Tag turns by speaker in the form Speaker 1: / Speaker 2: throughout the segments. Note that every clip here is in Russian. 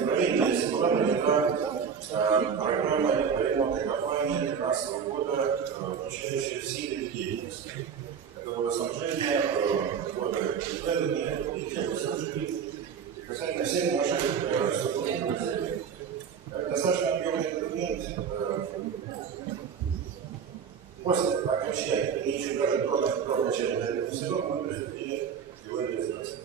Speaker 1: Феврале месяце была принята программа ремонтной кампании 2015 года, включающая все виды деятельности. Это водоснабжение, всех наших до окончания этого сезона мы приступили его реализации.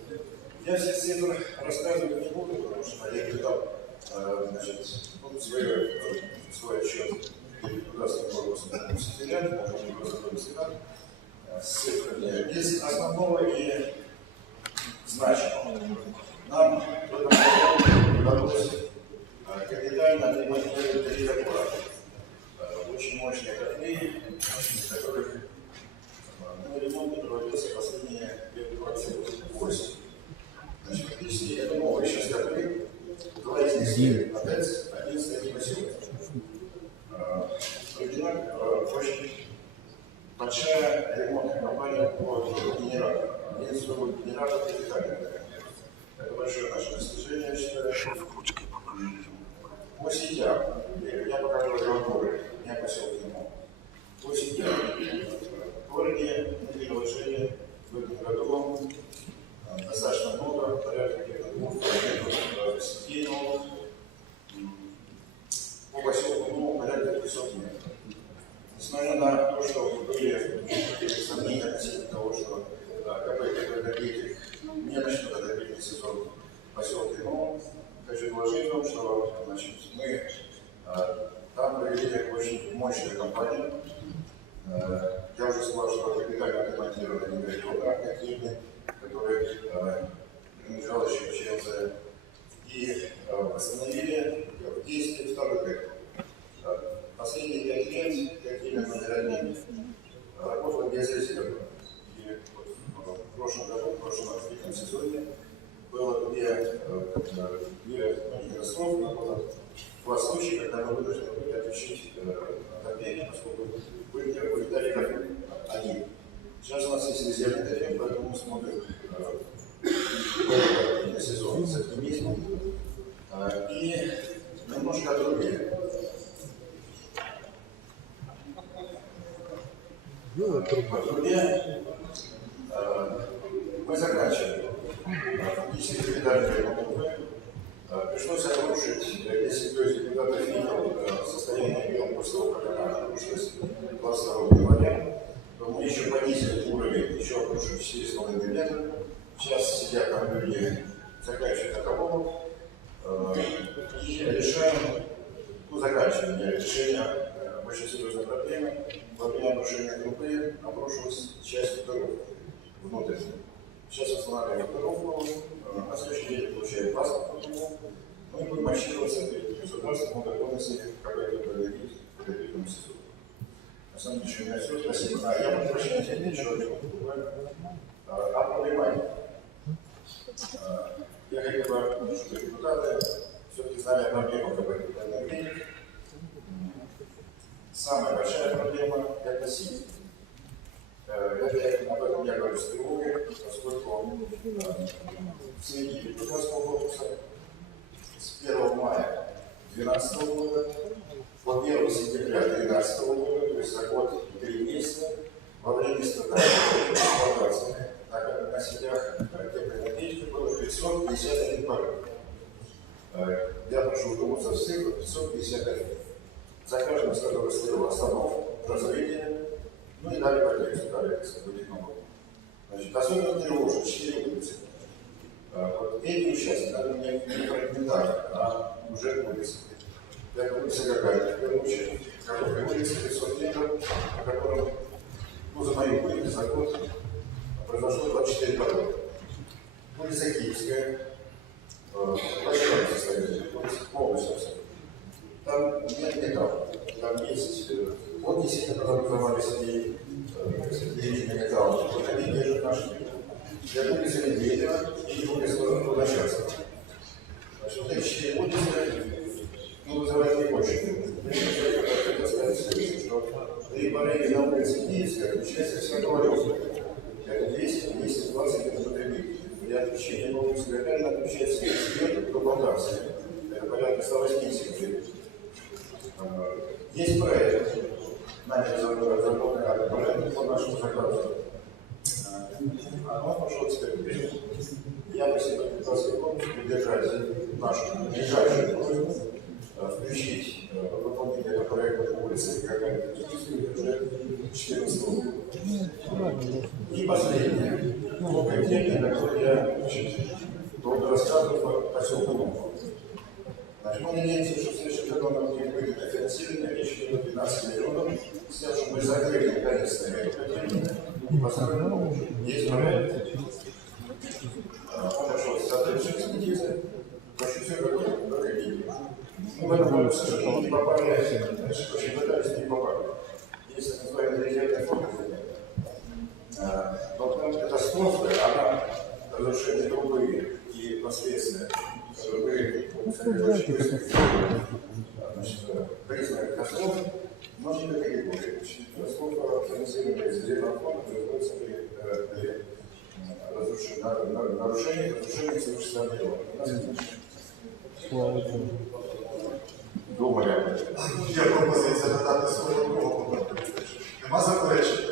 Speaker 1: Я все цифры рассказывать не буду, потому что я передал э, значит, ну, свой, свой отчет государственного корпуса секретаря, государственного секретаря, э, с цифрами из основного и значимого. Нам в этом году удалось э, капитально отремонтировать три доклада. Э, Очень мощные котли, которых э, ну, ремонт проводился последние лет 28. Значит, фактически это новые сейчас котлы. Два из них стоят на ТЭЦ, один стоит на поселке. Э, Проведена э, очень большая ремонтная кампания по генераторам. Один стоит генератор капитальный. Это большое наше достижение, я считаю. По сетям, я покажу разговоры, не по селкину. По сетям, в городе были вложения в этом году э, достаточно много, порядка где-то двух километров сетей новых. М, По поселку ну, порядка 300 метров. Несмотря на то, что были какие-то сомнения относительно того, что э, «Энергетик» не начнет отопительный сезон поселке Новом, хочу доложить вам, что значит, мы э, там провели очень мощную кампанию. Э, Я уже сказал, что капитально отремонтированы негативные активные, которые э, принадлежал еще ЧЛЗ, и э, восстановили в действии второй проект. Э, Последние пять лет, какими мы дорогими, работала без прошлом году, в прошлом отопительном сезоне было две, э, э, две ну, катастрофы, но было два случая, когда мы вынуждены были отключить э, отопление, поскольку были вылетали как один. Сейчас у нас есть резервный тариф, поэтому мы смотрим э, на сезон с оптимизмом. Э, И немножко о трубе. О трубе э, мы заканчиваем. Э, Фактически ремонт трубы. Э, Пришлось обрушить, э, если из депутатов видел э, состояние объема после того, как она обрушилась 22 января, то мы еще понизили уровень, еще обрушили 4,5 метра. Сейчас сидят там люди, заканчивают договор э, и решаем, ну, заканчиваем решение э, очень серьезной проблемы. Во время обрушения трубы обрушилась часть второго внутреннего. Сейчас восстанавливаем второго, э, на следующий день получаем паспорт по нему. Мы будем отчитываться перед государством о готовности какой-то к этому сезону. На самом деле, у меня все. Спасибо. А я прошу прощения, еще один буквально. А, О проблематике. А, Я хотел бы, чтобы депутаты все-таки знали о проблемах КП энергетики. Самая большая проблема – это сеть. Это, я- об этом я говорю с тревогой, поскольку свете депутатского корпуса с 1 мая 2012 года по 1 сентября 2013 года, то есть за год и три месяца, во время испытания эксплуатации на, на сетях теплоэнергетики было 551 порыв. Э, Я прошу вдуматься в цифру 551. За каждым из которых стояла остановка, развитие, ну и далее по тексту, так сказать, технологии. Значит, особенно тревожит 4 улицы. Вот эти участки, надо не, не фрагментарно, а уже улицы. Это улица какая-то, в первую очередь, которая улица 500 метров, по которым, ну, за моей памятью, за год произошло 24 пороги. Улица Киевская, большое состояние, улица полностью. Там нет металла, там есть э, вот действительно образовались и длительные металлы, вот они держат наш мир. Я улица Медведева и улица Луначарского. Значит, вот эти четыре улицы, ну, вызывают не больше. Мне кажется, это сказать, что я всегда говорю, это 200, 220 это потребитель. Я отвечаю, не могу сказать, надо отвечать все эксперты по плантации. Это порядка 180 человек. Э, Есть проект, нами разработанный проект по нашему заказу. Э, Оно пошло эксперимент. Я просил депутатской комиссии поддержать нашу ближайшую просьбу, э, включить э, выполнение этого проекта по улице Гагарина уже 14 года. И последнее. Новая тема, которую я значит, долго рассказывал по поселку Нового. Значит, мы надеемся, что в следующем году нам будет выделено финансирование, речь идет о 15 миллионов, с тем, чтобы мы закрыли наконец-то и построили. Есть. А, Он пошел с соответствующей все готово. Мы в этом году, не попали, значит, очень пытались не попали. Есть так называемый резервный фонд, а, но там катастрофа, она разрушение трубы и последствия, признак катастрофы, может быть, категории. Значит, Катастрофа финансирования из резервного фонда производится при, нарушении, разрушении свыше 100 миллионов. У нас это Думали об этом.
Speaker 2: Є пропозиція другого пункту. Нема заперечень?